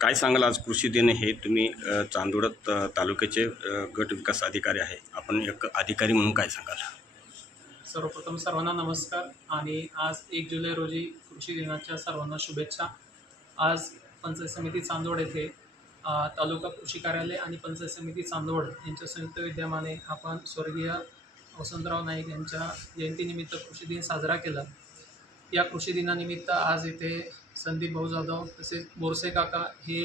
काय सांगाल आज कृषी दिन हे? तुम्ही चांदोडत तालुक्याचे गट विकास अधिकारी आहे. आपण एक अधिकारी म्हणून काय सांगाल? सर्वप्रथम सर्वांना नमस्कार आणि आज एक जुलै रोजी कृषी दिनाच्या सर्वांना शुभेच्छा. आज पंचायत समिती चांदोड येथे तालुका कृषी कार्यालय आणि पंचायत समिती चांदोड यांच्या संयुक्त विद्यमाने आपण स्वर्गीय वसंतराव नाईक यांच्या जयंतीनिमित्त कृषी दिन साजरा केला. या कृषी दिनानिमित्त आज येथे संदीप भाऊ जाधव तसेच बोरसे काका हे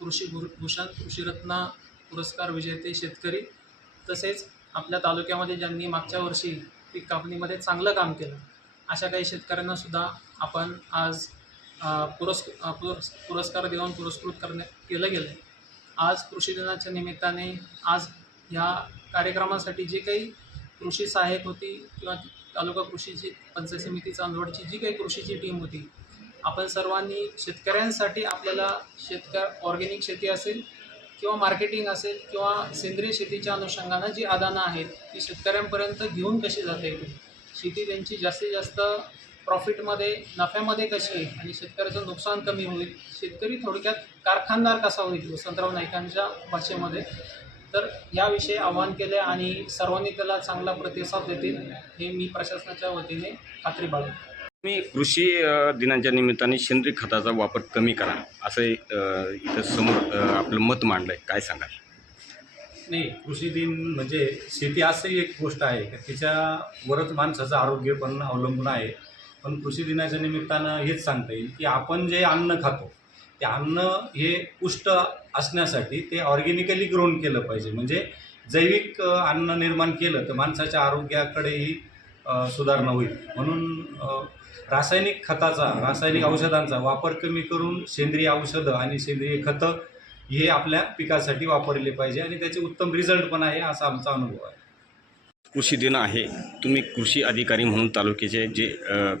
कृषी भू भूषण कृषीरत्न पुरस्कार विजेते शेतकरी तसेच आपल्या तालुक्यामध्ये ज्यांनी मागच्या वर्षी पीक कापणीमध्ये चांगलं काम केलं अशा काही शेतकऱ्यांना सुद्धा आपण आज पुरस् पुरस् पुरस्कार देऊन पुरस्कृत करणे केलं गेलं. आहे आज कृषी दिनाच्या निमित्ताने आज ह्या कार्यक्रमासाठी जे काही कृषी सहाय्यक होती किंवा तालुका कृषीची पंचायत समिती चांदवडची जी काही कृषीची टीम होती आपण सर्वांनी शेतकऱ्यांसाठी आपल्याला शेतकऱ्या ऑर्गेनिक शेती असेल किंवा मार्केटिंग असेल किंवा सेंद्रिय शेतीच्या अनुषंगानं जी आदानं आहेत ती शेतकऱ्यांपर्यंत घेऊन कशी जाता शेती त्यांची जास्तीत जास्त प्रॉफिटमध्ये नफ्यामध्ये कशी येईल आणि शेतकऱ्याचं नुकसान कमी होईल? शेतकरी थोडक्यात कारखानदार कसा होईल? वसंतराव नाईकांच्या भाषेमध्ये. तर याविषयी आवाहन केले आणि सर्वांनी त्याला चांगला प्रतिसाद देतील हे मी प्रशासनाच्या वतीने खात्री बाळगतो. तुम्ही कृषी दिनांच्या दिनाच्या निमित्ताने सेंद्रिय खताचा वापर कमी करा असं इथं समोर आपलं मत मांडलं आहे काय सांगाल? नाही कृषी दिन म्हणजे शेती असंही एक गोष्ट आहे की तिच्यावरच माणसाचं आरोग्य पण अवलंबून आहे. पण कृषी दिनाच्या निमित्तानं हेच सांगता येईल की आपण जे अन्न खातो ते अन्न हे पुष्ट असण्यासाठी ते ऑर्गॅनिकली ग्रोन केलं पाहिजे. म्हणजे जैविक अन्न निर्माण केलं तर माणसाच्या आरोग्याकडेही सुधारणा होईल. म्हणून रासायनिक खताचा रासायनिक औषधांचा वापर कमी करून सेंद्रिय औषधं आणि सेंद्रिय खतं हे आपल्या पिकासाठी वापरले पाहिजे आणि त्याचे उत्तम रिझल्ट पण आहे असा आमचा अनुभव आहे. कृषी दिन आहे. तुम्ही कृषी अधिकारी म्हणून तालुक्याचे जे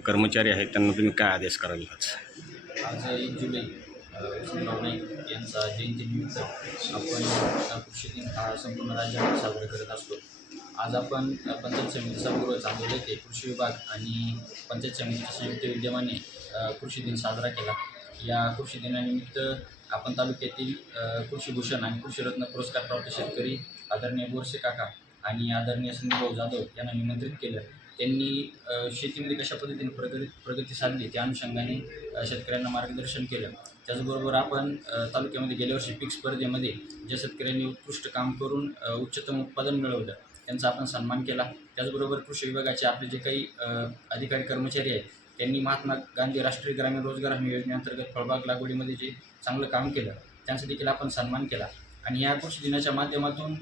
कर्मचारी आहेत त्यांना तुम्ही काय आदेश कराल आज? आज एक जुलै यांचा जयंतीनिमित्त आपण कृषी दिन हा संपूर्ण राज्यात साजरा करत असतो. आज आपण पंचायत समितीचा पूर्व चांदोली येथे कृषी विभाग आणि पंचायत समितीच्या संयुक्त विद्यमाने कृषी दिन साजरा केला. या कृषी दिनानिमित्त आपण तालुक्यातील कृषीभूषण आणि कृषीरत्न पुरस्कार प्राप्त शेतकरी आदरणीय बोरसे काका आणि आदरणीय संदीपभाऊ जाधव यांना निमंत्रित केलं. त्यांनी शेतीमध्ये कशा पद्धतीने प्रगती प्रगती साधली त्या अनुषंगाने शेतकऱ्यांना मार्गदर्शन केलं. त्याचबरोबर आपण तालुक्यामध्ये गेल्या वर्षी पीक स्पर्धेमध्ये ज्या शेतकऱ्यांनी उत्कृष्ट काम करून उच्चतम उत्पादन मिळवलं त्यांचा आपण सन्मान केला. त्याचबरोबर कृषी विभागाचे आपले जे काही अधिकारी कर्मचारी आहेत त्यांनी महात्मा गांधी राष्ट्रीय ग्रामीण रोजगार हमी योजनेअंतर्गत फळबाग लागवडीमध्ये जे चांगलं काम केलं त्यांचा देखील आपण सन्मान केला. आणि या कृषी दिनाच्या माध्यमातून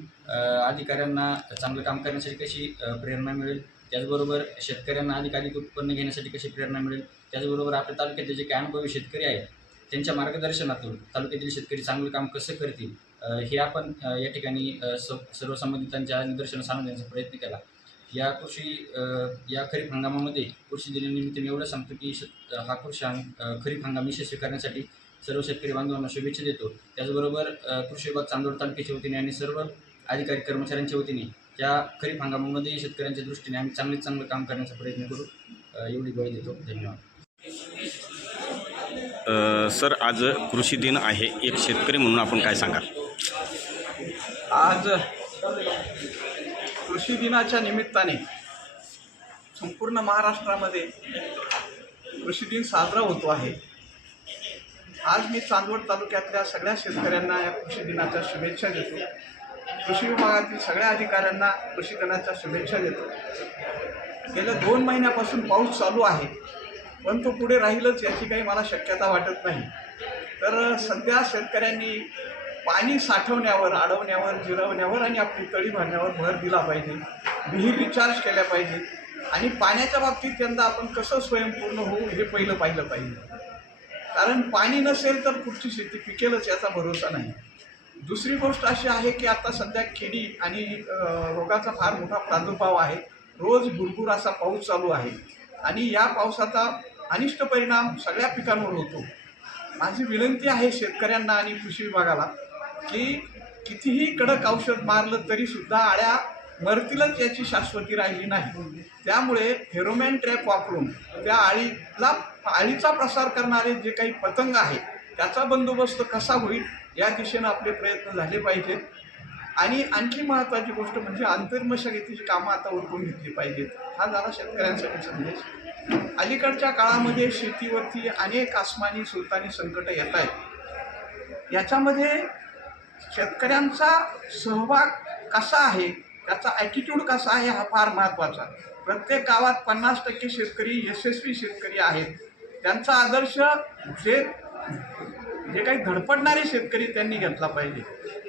अधिकाऱ्यांना चांगलं काम करण्यासाठी कशी प्रेरणा मिळेल? त्याचबरोबर शेतकऱ्यांना अधिकाधिक उत्पन्न घेण्यासाठी कशी प्रेरणा मिळेल? त्याचबरोबर आपल्या तालुक्यातले जे काही अनुभवी शेतकरी आहेत त्यांच्या मार्गदर्शनातून तालुक्यातील शेतकरी चांगलं काम कसं करतील हे आपण या ठिकाणी स सर्व संबंधितांच्या निदर्शनास आणून देण्याचा प्रयत्न केला. या कृषी या खरीप हंगामामध्ये कृषी दिनानिमित्त मी एवढं सांगतो की शेत हा कृषी हंग खरीप हंगाम यशस्वी करण्यासाठी सर्व शेतकरी बांधवांना शुभेच्छा देतो. त्याचबरोबर कृषी विभाग चांदोड तालुक्याच्या वतीने आणि सर्व अधिकारी कर्मचाऱ्यांच्या वतीने त्या खरीप हंगामामध्ये शेतकऱ्यांच्या दृष्टीने आम्ही चांगले चांगलं काम करण्याचा प्रयत्न करू. एवढी बळ देतो. धन्यवाद. सर आज कृषी दिन आहे. एक शेतकरी म्हणून आपण काय सांगाल? आज कृषी दिनाच्या निमित्ताने संपूर्ण महाराष्ट्रामध्ये कृषी दिन साजरा होतो आहे. आज मी चांदवड तालुक्यातल्या सगळ्या शेतकऱ्यांना या कृषी दिनाच्या शुभेच्छा देतो. कृषी विभागातील सगळ्या अधिकाऱ्यांना कृषी दिनाच्या शुभेच्छा देतो. गेल्या दोन महिन्यापासून पाऊस चालू आहे. पण तो पुढे राहीलच याची काही मला शक्यता वाटत नाही. तर सध्या शेतकऱ्यांनी पाणी साठवण्यावर अडवण्यावर जिरवण्यावर आणि आपली तळी भरण्यावर भर दिला पाहिजे. विहीर रिचार्ज केल्या पाहिजे आणि पाण्याच्या बाबतीत यंदा आपण कसं स्वयंपूर्ण होऊ हे पहिलं पाहिलं पाहिजे. कारण पाणी नसेल तर पुढची शेती पिकेलच याचा भरोसा नाही. दुसरी गोष्ट अशी आहे की आता सध्या खेडी आणि रोगाचा फार मोठा प्रादुर्भाव आहे. रोज भुरभूर असा पाऊस चालू आहे. आणि या पावसाचा अनिष्ट परिणाम सगळ्या पिकांवर होतो. माझी विनंती आहे शेतकऱ्यांना आणि कृषी विभागाला की कितीही कडक औषध मारलं तरीसुद्धा आळ्या मरतीलच याची शाश्वती राहिली नाही. त्यामुळे फेरोमॅन ट्रॅप वापरून त्या आळीला आळीचा प्रसार करणारे जे काही पतंग आहे त्याचा बंदोबस्त कसा होईल या दिशेनं आपले प्रयत्न झाले पाहिजेत. आणि आणखी महत्त्वाची गोष्ट म्हणजे आंतरमशागतीची कामं आता उरकून घेतली पाहिजेत. हा झाला शेतकऱ्यांसाठी संदेश. अलीकडच्या काळामध्ये शेतीवरती अनेक आसमानी सुलतानी संकट येत आहेत. याच्यामध्ये शेतकऱ्यांचा सहभाग कसा आहे त्याचा ॲटिट्यूड कसा आहे हा फार महत्त्वाचा. प्रत्येक गावात पन्नास टक्के शेतकरी यशस्वी शेतकरी आहेत. त्यांचा आदर्श जे जे काही धडपडणारे शेतकरी त्यांनी घेतला पाहिजे.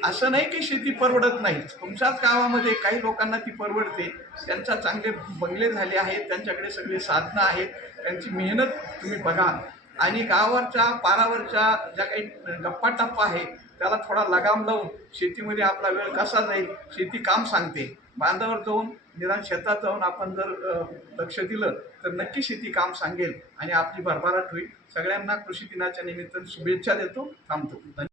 असं नाही की शेती परवडत नाही. तुमच्याच गावामध्ये काही लोकांना ती परवडते. त्यांचा चांगले बंगले झाले आहेत. त्यांच्याकडे सगळे साधनं आहेत. त्यांची मेहनत तुम्ही बघा. आणि गावावरच्या पारावरच्या ज्या काही गप्पा टप्पा आहे त्याला थोडा लगाम लावून शेतीमध्ये आपला वेळ कसा जाईल शेती काम सांगते. बांधावर जाऊन निदान शेतात जाऊन आपण जर लक्ष दिलं तर नक्की शेती काम सांगेल आणि आपली भरभराट होईल. सगळ्यांना कृषी दिनाच्या निमित्तानं शुभेच्छा देतो. थांबतो.